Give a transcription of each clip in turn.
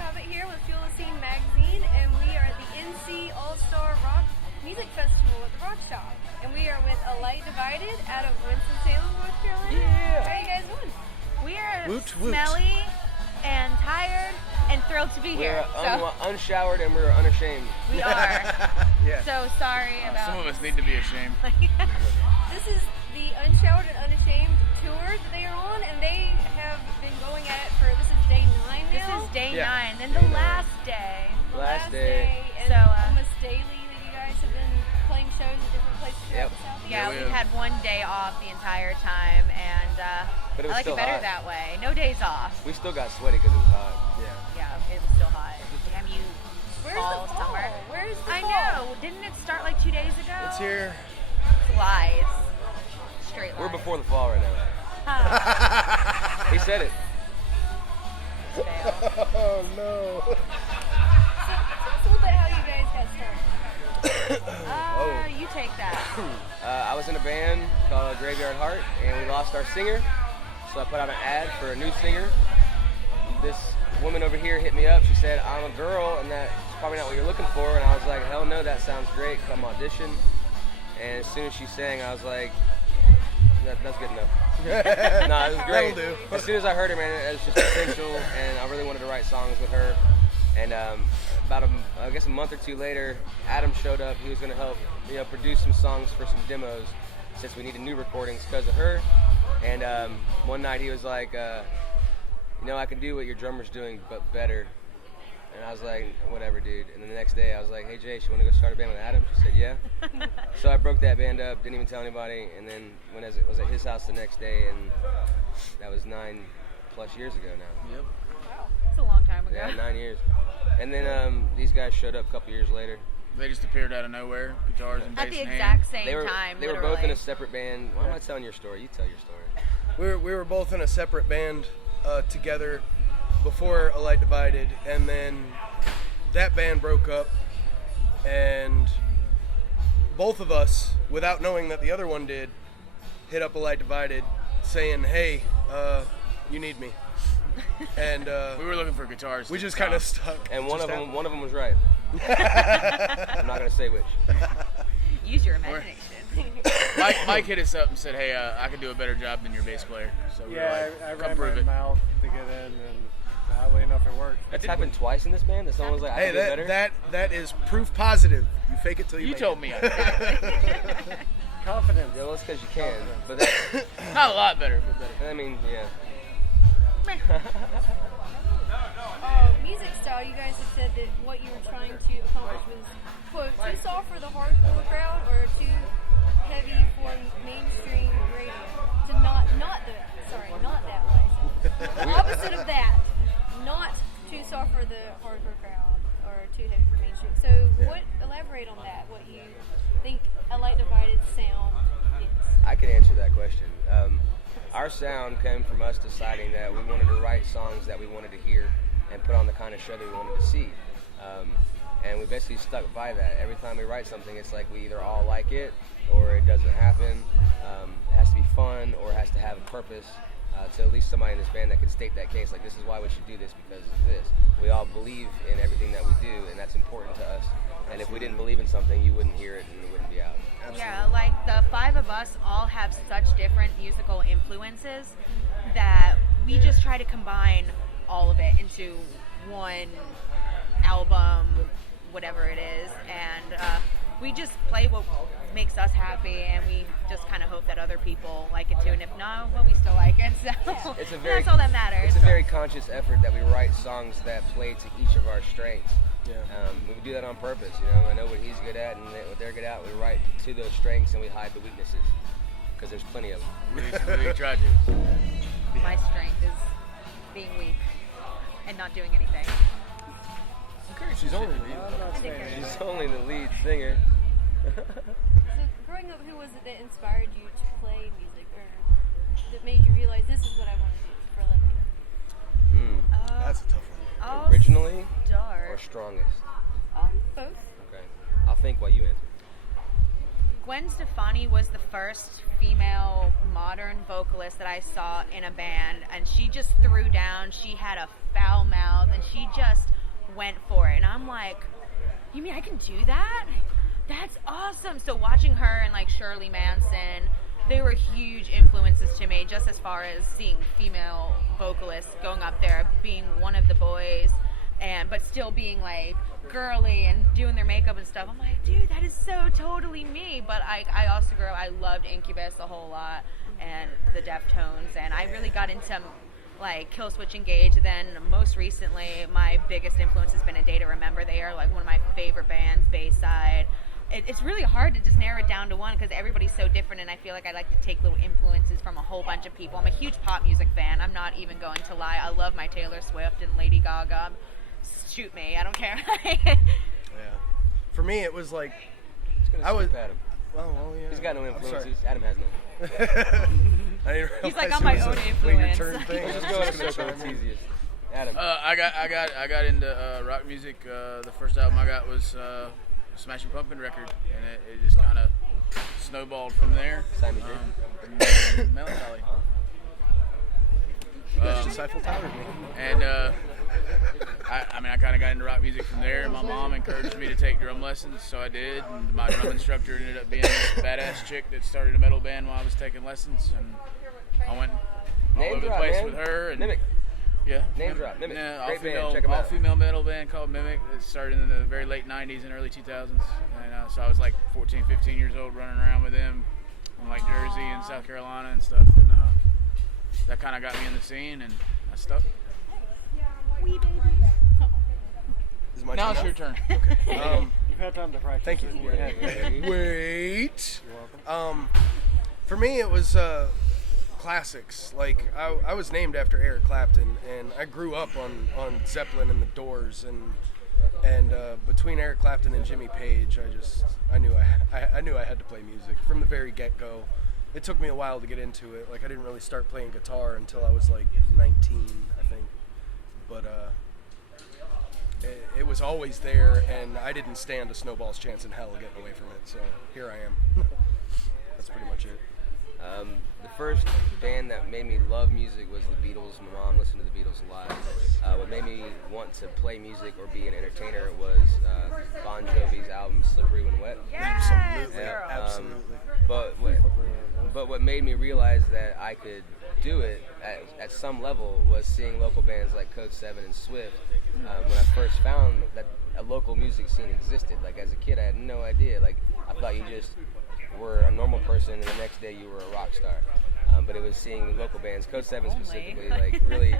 Hobbyt here with Fuel the Scene magazine, and we are at the NC Allstar Rock Music Festival at the Rock Shop. And we are with A Light Divided out of Winston-Salem, North Carolina. Yeah. How are you guys doing? We are Woot, smelly and tired and thrilled to be here. We're unshowered and we're unashamed. We are. Yeah. So sorry about. Some of us need to be ashamed. This is the Unshowered and Unashamed tour that they are on, and they have been going at it for, this is day 9 now? This is day Yeah. 9, and the last day. The last day. and So, almost daily that you guys have been playing shows at different places throughout Yep. the Southeast. Yeah, we we've have. had one day off the entire time, and But it was I like still it better hot. that way. No days off. We still got sweaty because it was hot. Yeah. Yeah, it was still hot. Damn you, Where's fall, the fall? summer. Where's the I fall? know. Didn't it start like 2 days ago? It's here. Lies. Straight lies. We're before the fall right now. Huh. He said it. Fail. Oh no. So, tell us a little bit how you guys got started. You take that. I was in a band called Graveyard Heart, and we lost our singer. So I put out an ad for a new singer. This woman over here hit me up. She said, "I'm a girl, and that's probably not what you're looking for." And I was like, "Hell no, that sounds great. Come audition." And as soon as she sang, I was like, that's good enough. No, it was great. That'll do. As soon as I heard her, man, it was just essential, and I really wanted to write songs with her. And about a month or two later, Adam showed up. He was going to help, produce some songs for some demos, since we needed new recordings because of her. And one night he was like, I can do what your drummer's doing, but better. And I was like, whatever, dude. And then the next day, I was like, hey, Jay, you want to go start a band with Adam? She said, yeah. So I broke that band up, didn't even tell anybody. And then I was at his house the next day, and that was 9+ years ago now. Yep. Wow. It's a long time ago. Yeah, 9 years. And then these guys showed up a couple years later. They just appeared out of nowhere, guitars and bass At the in hand. exact same They were time. they were literally. both in a separate band. Why am I telling your story? You tell your story. We were both in a separate band together before A Light Divided, and then that band broke up, and both of us, without knowing that the other one did, hit up A Light Divided saying, hey, you need me. And We were looking for guitars. we to just stop. kind of stuck. And one Just of happened. them was right. I'm not gonna say which. Use your imagination. Mike hit us up and said, hey, I can do a better job than your bass player. So we were Yeah, like, I come ran prove my it. mouth to get in, and oddly enough, it worked. That's happened twice in this band. That someone was like, I Hey, can do better. that is proof positive. You fake it till you You make told it. me. Confidence. Yeah, well, it's because you can. But that, Not a lot better, but better. I mean, yeah. Music style, you guys have said that what you were trying to accomplish was, quote, too soft for the hardcore crowd or too heavy for mainstream radio. To not that way. Opposite of that. Not too soft for the hardcore crowd or too heavy for mainstream. So elaborate on that, what you think A Light Divided sound is. I can answer that question. Our sound came from us deciding that we wanted to write songs that we wanted to hear and put on the kind of show that we wanted to see. And we basically stuck by that. Every time we write something, it's like we either all like it or it doesn't happen. It has to be fun or it has to have a purpose. To at least somebody in this band that can state that case, like, this is why we should do this because of this. We all believe in everything that we do, and that's important to us. And if we didn't believe in something, you wouldn't hear it and it wouldn't be out. Yeah, like the 5 of us all have such different musical influences that we just try to combine all of it into one album, whatever it is, and we just play what makes us happy, and we just kind of hope that other people like it too, and if not, well, we still like it, so that's all that matters. It's a very conscious effort that we write songs that play to each of our strengths. Yeah. We do that on purpose, I know what he's good at and what they're good at. We write to those strengths and we hide the weaknesses because there's plenty of them. We tried to. My strength is being weak and not doing anything. She's only I'm not saying anything. She's only the lead singer. So, growing up, who was it that inspired you to play music, or that made you realize this is what I want to do for a living? That's a tough one. Originally Start. or strongest? Both. Okay. I'll think while you answer. Gwen Stefani was the first female modern vocalist that I saw in a band, and she just threw down. She had a foul mouth, and she just went for it. And I'm like, you mean I can do that? That's awesome. So watching her and like Shirley Manson, they were huge influences to me, just as far as seeing female vocalists going up there, being one of the boys, but still being like girly and doing their makeup and stuff. I'm like, dude, that is so totally me. But I also I loved Incubus a whole lot and the Deftones, and I really got into like Killswitch Engage. Then most recently, my biggest influence has been A Day to Remember. They are like one of my favorite bands, Bayside. It's really hard to just narrow it down to one because everybody's so different, and I feel like I like to take little influences from a whole bunch of people. I'm a huge pop music fan. I'm not even going to lie. I love my Taylor Swift and Lady Gaga. Shoot me, I don't care. Yeah. For me, it was like I was. Adam. Well, yeah. He's got no I'm sorry. influences. Adam has none. I didn't He's like, realize I'm it my was own a influence. Wait your turn thing. Just go in a circle. It's easiest. Adam. I got into rock music. The first album I got was Smashing Pumpkin record, and it just kind of snowballed from there. Simon Melancholy. You guys just Eiffel Towered me. And I kind of got into rock music from there. My mom encouraged me to take drum lessons, so I did. And my drum instructor ended up being this badass chick that started a metal band while I was taking lessons. And I went all Name over the drop, place man. with her. And Mimic. Yeah. Name drop. Mimic. Yeah, Great band. Check 'em all out. female metal band called Mimic. It started in the very late 90s and early 2000s. And so I was like 14, 15 years old running around with them in like Jersey and South Carolina and stuff. And that kind of got me in the scene, and I stuck. Wee baby. Is my Now turn it's your now? turn. Okay. You've had time to practice. Thank you. it in your head. Wait. You're welcome. For me, it was classics. Like I was named after Eric Clapton, and I grew up on Zeppelin and the Doors, and between Eric Clapton and Jimmy Page, I knew I had to play music from the very get-go. It took me a while to get into it. Like I didn't really start playing guitar until I was like 19, I think. But it was always there, and I didn't stand a snowball's chance in hell getting away from it. So here I am. That's pretty much it. The first band that made me love music was the Beatles. My mom listened to the Beatles a lot. What made me want to play music or be an entertainer was Bon Jovi's album Slippery When Wet. Absolutely. girl. Absolutely. But what made me realize that I could do it at some level was seeing local bands like Code 7 and Swift. When I first found that a local music scene existed, like as a kid I had no idea. Like I thought you just were a normal person and the next day you were a rock star. But it was seeing the local bands, Code 7 specifically, like really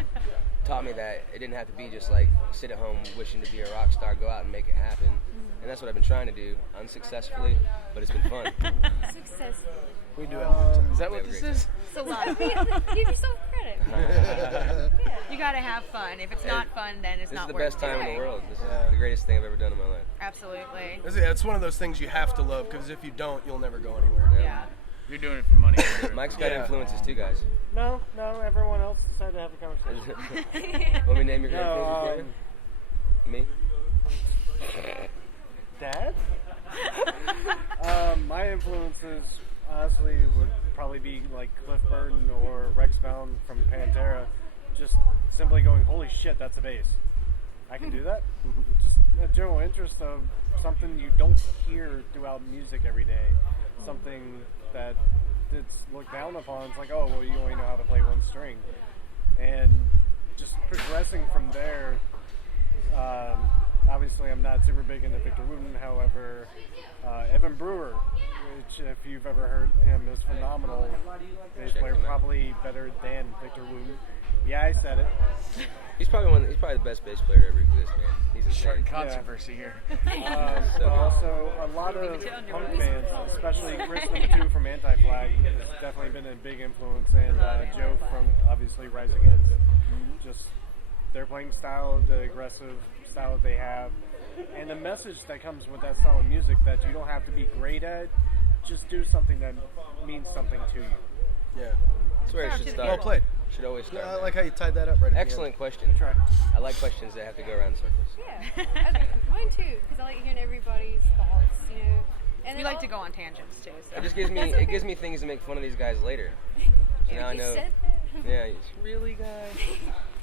taught me that it didn't have to be just like sit at home wishing to be a rock star, go out and make it happen. And that's what I've been trying to do, unsuccessfully, but it's been fun. Successful. We do have a good time. Is that what this is? It's a lot. Give yourself credit. You gotta have fun. If it's not fun, then it's This not is the worth best time in doing. the world. This is the greatest thing I've ever done in my life. Absolutely. It's one of those things you have to love, because if you don't, you'll never go anywhere. Yeah. You're doing it for money. Mike's got Yeah. influences too, guys. No, everyone else decided to have a conversation. Want me to name your great No, influences for you? Me? Dad? My influences, honestly, would probably be like Cliff Burton or Rex Bound from Pantera. Just simply going, holy shit, that's a bass. I can do that? Just a general interest of something you don't hear throughout music every day. Something that it's looked down upon. It's like, oh, well, you only know how to play one string. And just progressing from there, obviously I'm not super big into Victor Wooten. However, Evan Brewer, which if you've ever heard him, is phenomenal. Bass player, probably better than Victor Wooten. Yeah, I said it. He's probably the best bass player to ever exist, man. He's insane. Starting controversy here. But also a lot of punk bands, especially Chris number 2 from Anti-Flag, has definitely been a big influence, and Joe from obviously Rise Against. Just their playing style, the aggressive style that they have, and the message that comes with that style of music that you don't have to be great at, just do something that means something to you. Yeah. That's where it should start. Well played. Should always start. I like how you tied that up right at Excellent question. Try. I like questions that have to go around in circles. Yeah, mine too, because I like hearing everybody's thoughts. You know, And We then like to go on tangents too. So. It just gives me things to make fun of these guys later. So now I know. Said that. Yeah, it's really guys.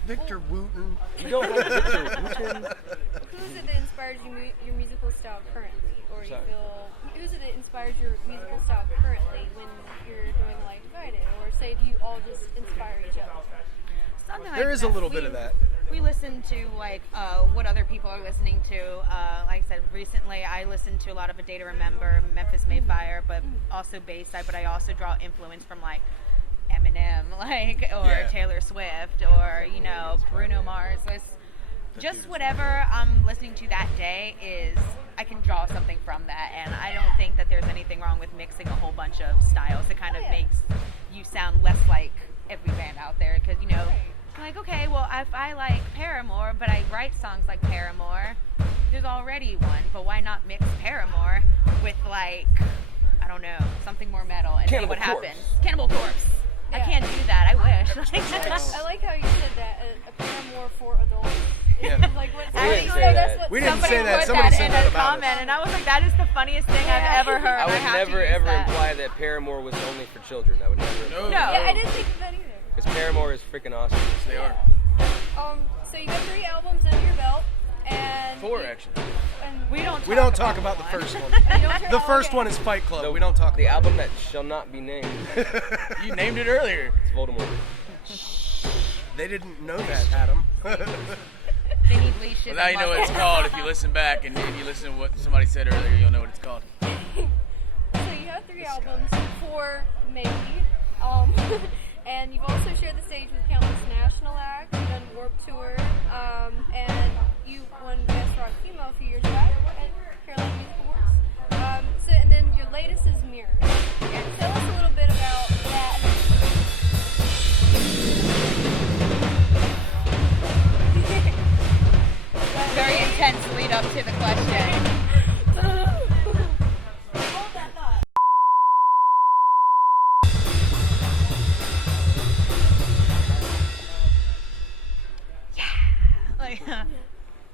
Victor Wooten. You don't like Victor Wooten? Who is it that inspires your musical style currently, or you Sorry. feel? Who is it that inspires your musical style currently when you're doing Light Divided, or say do you all just inspire each other? Something There like is a that. little bit of that. We listen to like what other people are listening to. Like I said, recently I listened to a lot of A Day to Remember, Memphis Mayfire, but also Bayside. But I also draw influence from like Eminem, or Yeah. Taylor Swift, or Bruno Mars. Just whatever I'm listening to that day is I can draw something from that, and I don't think that there's anything wrong with mixing a whole bunch of styles. It kind of makes you sound less like every band out there, because I'm like, okay, well, if I like Paramore, but I write songs like Paramore, there's already one, but why not mix Paramore with, like, I don't know, something more metal and Cannibal see what Corpse. happens? Cannibal Corpse. I Yeah. can't do that. I wish. I like how you said that a Paramore for adults. Yeah. Like what? We didn't I say know that. that's what We didn't Somebody say that. put Somebody that said in that a about comment, us. and I was like, that is the funniest thing Yeah. I've ever heard. I would have to never use ever that. imply that Paramore was only for children. I would never. No. No. Yeah, I didn't think of that either. Because Paramore is freaking awesome. They are. So you got 3 albums under your belt, and 4 actually. And We don't talk about the first one. You don't- The first okay. one is Fight Club. The- We don't talk The about album that shall not be named. You named it earlier. It's Voldemort. They didn't know that, Adam. They need leashes. Well, now you know what it's called. If you listen back and you listen to what somebody said earlier, you'll know what it's called. So you have 3 albums, 4 maybe, and you've also shared the stage with countless national acts. You've done Warped Tour, and you won Best Rock Female a few years back at Carolina Music Awards. And then your latest is Mirrors. Tell us a little bit about that. Very intense lead up to the question. Hold that thought. Like,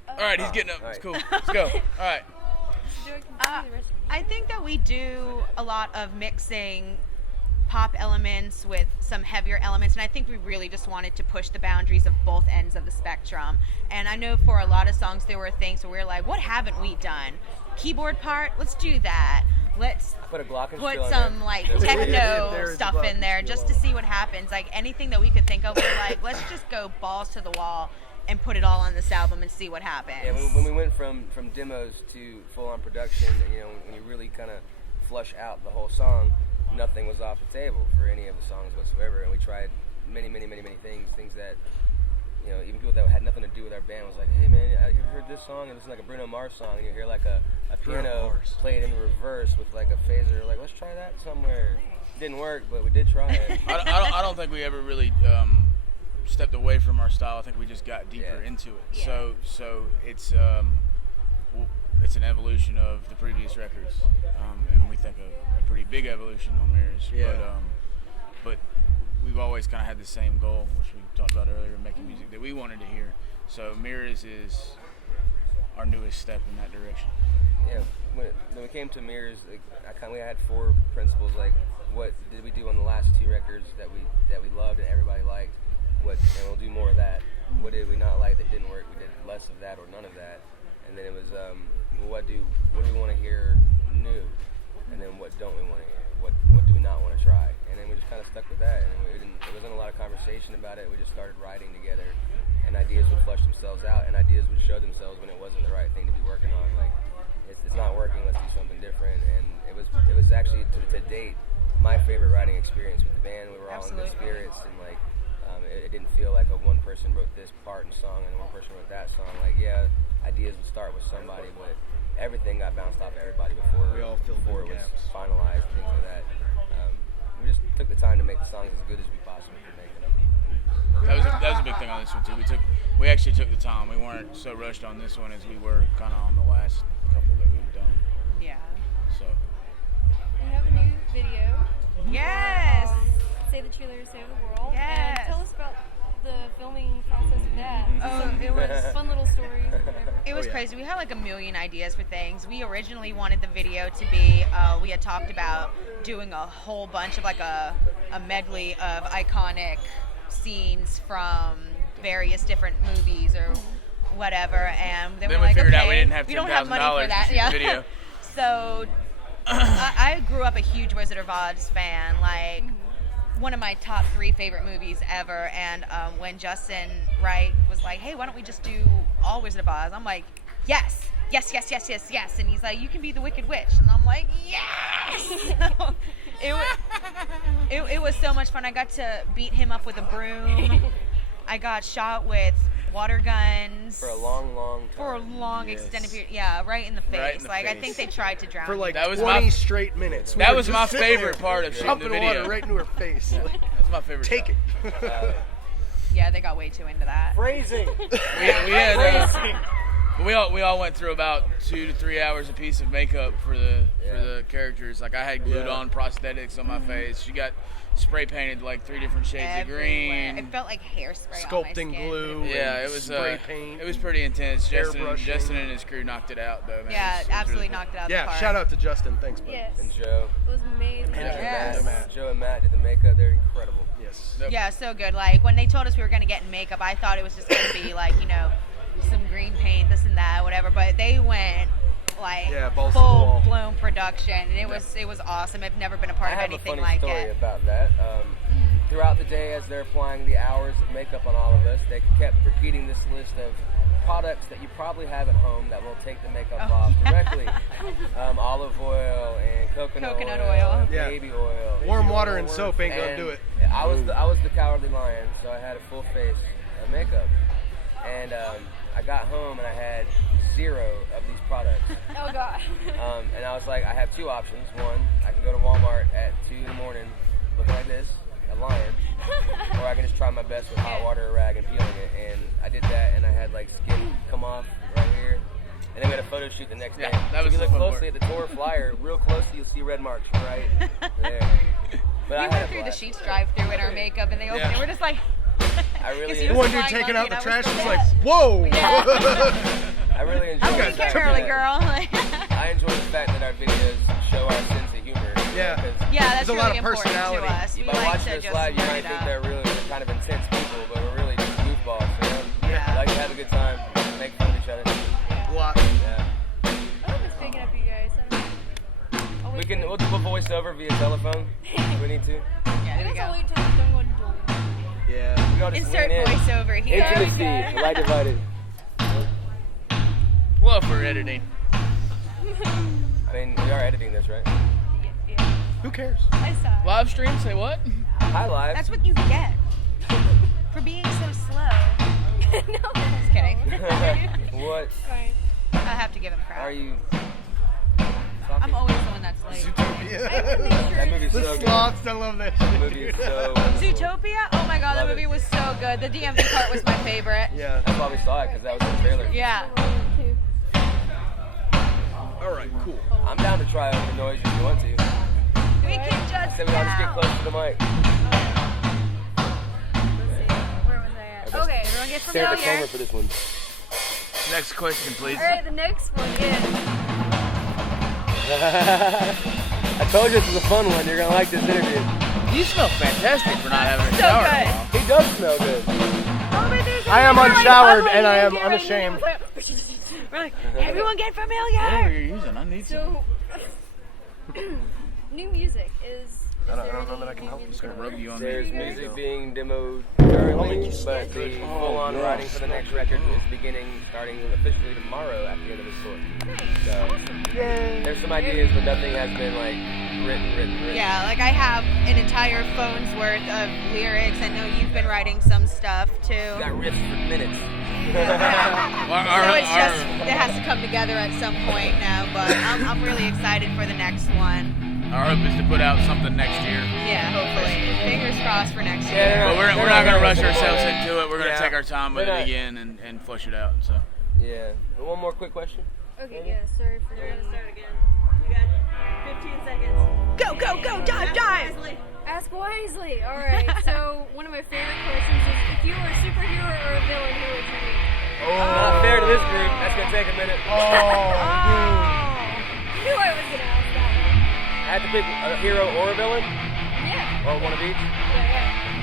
All right, he's getting up. All It's right. cool. Let's go. All right. I think that we do a lot of mixing pop elements with some heavier elements, and I think we really just wanted to push the boundaries of both ends of the spectrum. And I know for a lot of songs there were things where we were like, what haven't we done? Keyboard part, let's do that. Let's Put a Glockenspiel put in some there. like There techno is a stuff in there Glockenspiel just to see what happens. Like anything that we could think of, we were like, let's just go balls to the wall and put it all on this album and see what happens. Yeah, when we went from demos to full-on production, when you really kind of flush out the whole song, nothing was off the table for any of the songs whatsoever. And we tried many things that, even people that had nothing to do with our band was like, hey man, have you heard this song? And it's like a Bruno Mars song, and you hear like a piano played in reverse with like a phaser. Like, let's try that somewhere. Didn't work, but we did try it. I don't think we ever really stepped away from our style. I think we just got deeper Yeah. into it. Yeah. So it's an evolution of the previous records, and we think a pretty big evolution on Mirrors. Yeah. But we've always kind of had the same goal, which we talked about earlier, making music that we wanted to hear. So Mirrors is our newest step in that direction. Yeah, when we came to Mirrors, we had 4 principles. Like, what did we do on the last 2 records that we loved and everybody liked? And we'll do more of that. What did we not like that didn't work? We did less of that or none of that. And then it was, what do we want to hear new? And then what don't we want to hear? What do we not want to try? And then we just kind of stuck with that. And there wasn't a lot of conversation about it. We just started writing together, and ideas would flush themselves out, and ideas would show themselves when it wasn't the right thing to be working on. Like, it's not working. Let's do something different. And it was actually to date my favorite writing experience with the band. We were all in good spirits, and like. It didn't feel like one person wrote this part and song and one person wrote that song. Like, yeah, ideas would start with somebody, but everything got bounced off everybody before We all filled before in it was gaps. finalized, things like that. We just took the time to make the songs as good as we possibly could make them. That was a big thing on this one too. We actually took the time. We weren't so rushed on this one as we were kind of on the last couple that we've done. Yeah. So You have a new video. Yes. Say the Cheerleaders Save the World. Yes. And tell us about the filming process of that. Oh, it was fun little stories. Or whatever. It was crazy. We had like a million ideas for things. We originally wanted the video to be, we had talked about doing a whole bunch of like a medley of iconic scenes from various different movies or whatever. And then Then we're we like, figured okay, out we didn't have we don't have money $10,000 for to that. shoot Yeah. the video. So I grew up a huge Wizard of Oz fan. Like, one of my top 3 favorite movies ever. And when Justin Wright was like, hey, why don't we just do all Wizard of Oz? I'm like, yes. And he's like, you can be the Wicked Witch. And I'm like, yes. It was so much fun. I got to beat him up with a broom. I got shot with water guns For a long time. extended period. Yeah, right in the face. Right in the I face. think they tried to drown For me. like That was 20 my- straight minutes. That We was were my just sitting favorite there, part of shooting the pumping video. water right into her face. That's my favorite. Take part. it. Yeah, they got way too into that. Phrasing. We had. We all went through about 2 to 3 hours a piece of makeup for the characters. Like I had glued on prosthetics on my face. She got spray painted like 3 different shades Everywhere. of green. It felt like hairspray Sculpting on my skin. glue. Yeah, and it was spray paint. It was pretty intense. airbrushing. Justin and his crew knocked it out though. Man. Yeah, It was absolutely really cool. knocked it out of Yeah, the park. shout out to Justin. Thanks, buddy. Yes. And Joe. It was amazing. And Yes. Matt. Joe and Matt did the makeup. They're incredible. Yes. Yep. Yeah, so good. Like, when they told us we were going to get in makeup, I thought it was just going to be, like, you know, some green paint, this and that, whatever. But they went, like, Yeah, balls to the wall. full-blown production. And it was awesome. I've never been a part I of have a anything funny like story it. about that. Throughout the day, as they're applying the hours of makeup on all of us, they kept repeating this list of products that you probably have at home that will take the makeup off directly. Olive oil and coconut oil. and Yeah. baby oil. Warm water and soap ain't gonna And do it. I was the cowardly lion, so I had a full face of makeup, and I got home and I had 0 of these products. Oh god. And I was like, I have 2 options. One, I can go to Walmart at 2 in the morning looking like this, a lion, or I can just try my best with hot water, a rag, and peeling it. And I did that, and I had like skin come off right here. And then we had a photo shoot the next day. Yeah, that So was if you the look fun closely part. at the tour flyer, real closely, you'll see red marks right there. But We I had went a through the blast. Sheets drive-through in our makeup, and they opened it. We're just like... I really 'cause he The was one dude flying taking monkey out the and I trash was was so like, mad. whoa! I really enjoyed Oh, the we fact came early, that- girl. I enjoy the fact that our videos show our sense of humor. Yeah. Because Yeah, that's There's a really lot of important personality. to us. We by like watching to us just live, you nerd might it think up. they're really kind of intense people, but we're really just goofballs. You know? Yeah. We like to have a good time, make fun of each other. Lot. Yeah. I love just picking up you guys. I don't know. We can we'll do a voiceover via telephone if we need to. Yeah, there we It's a go. late time. Don't go into door. Yeah. We can all just Insert lean in. voiceover here. Intimacy, light divided. Well, for editing. I mean, we are editing this, right? Yeah. Who cares? I saw it. Live stream. Say what? Hi, live. That's what you get for being so slow. No. Just kidding. What Fine. I have to give him crap. are you I'm talking? always the one that's late. That movie's The so good. sloths, I love that The shit. movie is dude. so. Zootopia? Oh my god, that Love movie it. was so good. The DMV part was my favorite. Yeah. That's why we saw it because that was in the trailer. Yeah. All right, cool. I'm down to try out the noise if you want to. We can just So we all just get close to the mic. Where was I at? Okay. Everyone get Stare at the camera familiar. for this one. Next question, please. Alright, the next one is. I told you this was a fun one. You're gonna like this interview. You smell fantastic for not having a So shower. good. in a while. He does smell good. Oh, but there's I am another, unshowered like, and I am ugly right unashamed. now. We're like, everyone get Whatever familiar. you're using, I need some. So. New music is. I don't know that I can help. I'm just gonna rub you on There's there. music being demoed currently, but the full-on writing for the next record is starting officially tomorrow at the end of this tour. So there's some ideas, but nothing has been like written. Yeah, like I have an entire phone's worth of lyrics. I know you've been writing some stuff too. We got riffs for minutes. So it's just, it has to come together at some point now, but I'm really excited for the next one. Our hope is to put out something next year. Yeah, hopefully. Fingers crossed for next Yeah, year. But we're not going to rush ourselves into it. We're going to Yeah. take our time with We're it not- again and flush it out. So Yeah. One more quick question. Okay, yeah, sorry for We're gonna start again. You got 15 seconds. Go, dive. Wisely. Ask wisely. Alright, so one of my favorite questions is if you were a superhero or a villain, who would you be? Not fair to this group. That's gonna take a minute. I knew I was gonna ask that I had to pick a hero or a villain, one. Yeah. or one of each. Yeah.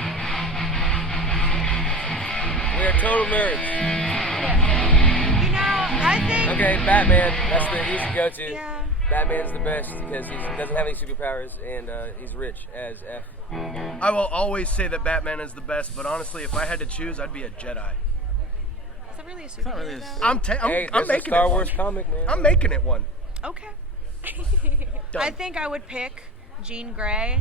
We are total nerds. You know, I think. Okay, Batman. That's the easy go-to. Yeah. Batman's the best because he doesn't have any superpowers and he's rich as F. I will always say that Batman is the best, but honestly, if I had to choose, I'd be a Jedi. Is that really a superhero? not really a though? I'm Hey, I'm there's a making Star it Wars one. comic, man. I'm making it one. Okay. Done. I think I would pick Jean Grey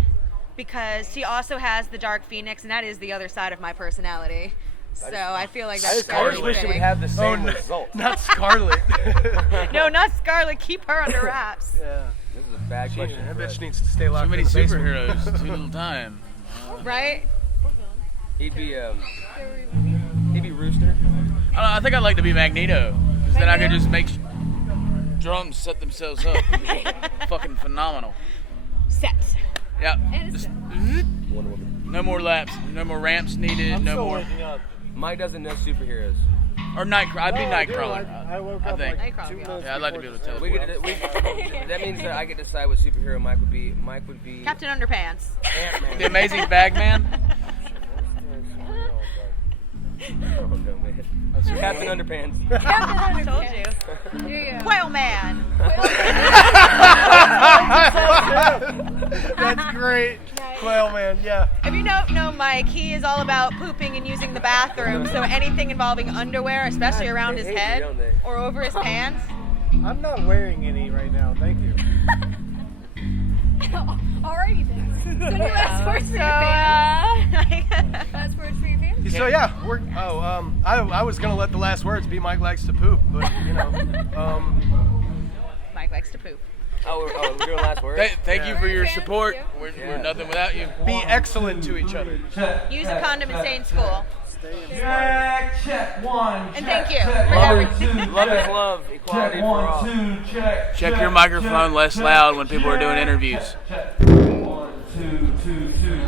because she also has the Dark Phoenix, and that is the other side of my personality. So I feel like I that's just wish it would fitting. have the same no. result. Not Scarlet. No, not Scarlet. Keep her under wraps. Yeah. This is a bad question. That Fred. bitch needs to stay locked Too many in the basement. superheroes, too little time. Right? He'd be Rooster. I don't know, I think I'd like to be Magneto, because then I could just make drums set themselves up. Fucking phenomenal. Set. Yeah. And it's Just, Wonder Woman. no more laps, no more ramps needed, I'm no still more. waking up. Mike doesn't know superheroes. Or I'd be No, I do. Nightcrawler. I woke I up think. like Nightcrawler 2 would be minutes Yeah, I'd like to be able to before teleport. That means that I get to decide what superhero Mike would be. Mike would be Captain Underpants. Ant-Man. The Amazing Bagman. Oh, no, man. Captain Underpants. Captain Told Underpants. you. There you go. Quail Man. That's great. Quail man, yeah. If you don't know Mike, he is all about pooping and using the bathroom. So anything involving underwear, especially around his They hate you, head don't they? or over his pants. I'm not wearing any right now. Thank you. Alrighty then. So new last words for So, your fans. Last words for your fans. So yeah, I was gonna let the last words be Mike likes to poop, but you know, Mike likes to poop. We're doing last word. Thank you for your Fans, support. yeah. We're nothing without you. be excellent to each other. Use a condom and stay in school. Check one. And thank you for everything. Love is love. Equality Check for all. 1 2 check. Check your microphone less loud when people are doing interviews. Check. 1 2 2 2.